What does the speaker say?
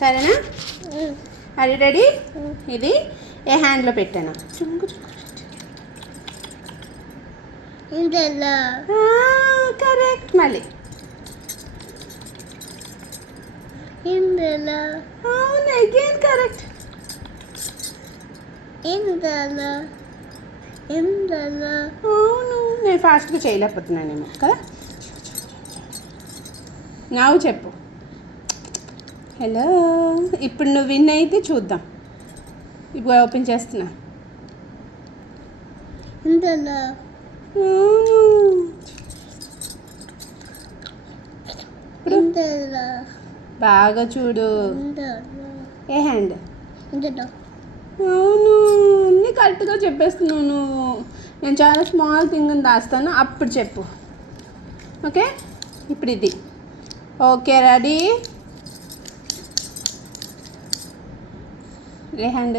సరేనా? అది రెడీ. ఇది ఏ హ్యాండ్లో పెట్టాను? కరెక్ట్. మళ్ళీ అవును, అగైన్ కరెక్ట్. అవును, నేను ఫాస్ట్గా చేయలేకపోతున్నానేమో కదా. నావు చెప్పు. హలో, ఇప్పుడు నువ్వు విన్ అయితే చూద్దాం. ఇప్పుడు ఓపెన్ చేస్తున్నా. బాగా చూడు. ఏ హ్యాండ్? అవును, అన్నీ కరెక్ట్గా చెప్పేస్తున్నావు నువ్వు. నేను చాలా స్మాల్ థింగ్ దాస్తాను, అప్పుడు చెప్పు. ఓకే, ఇప్పుడు ఇది. Okay, ready. ఏ హ్యాండ్?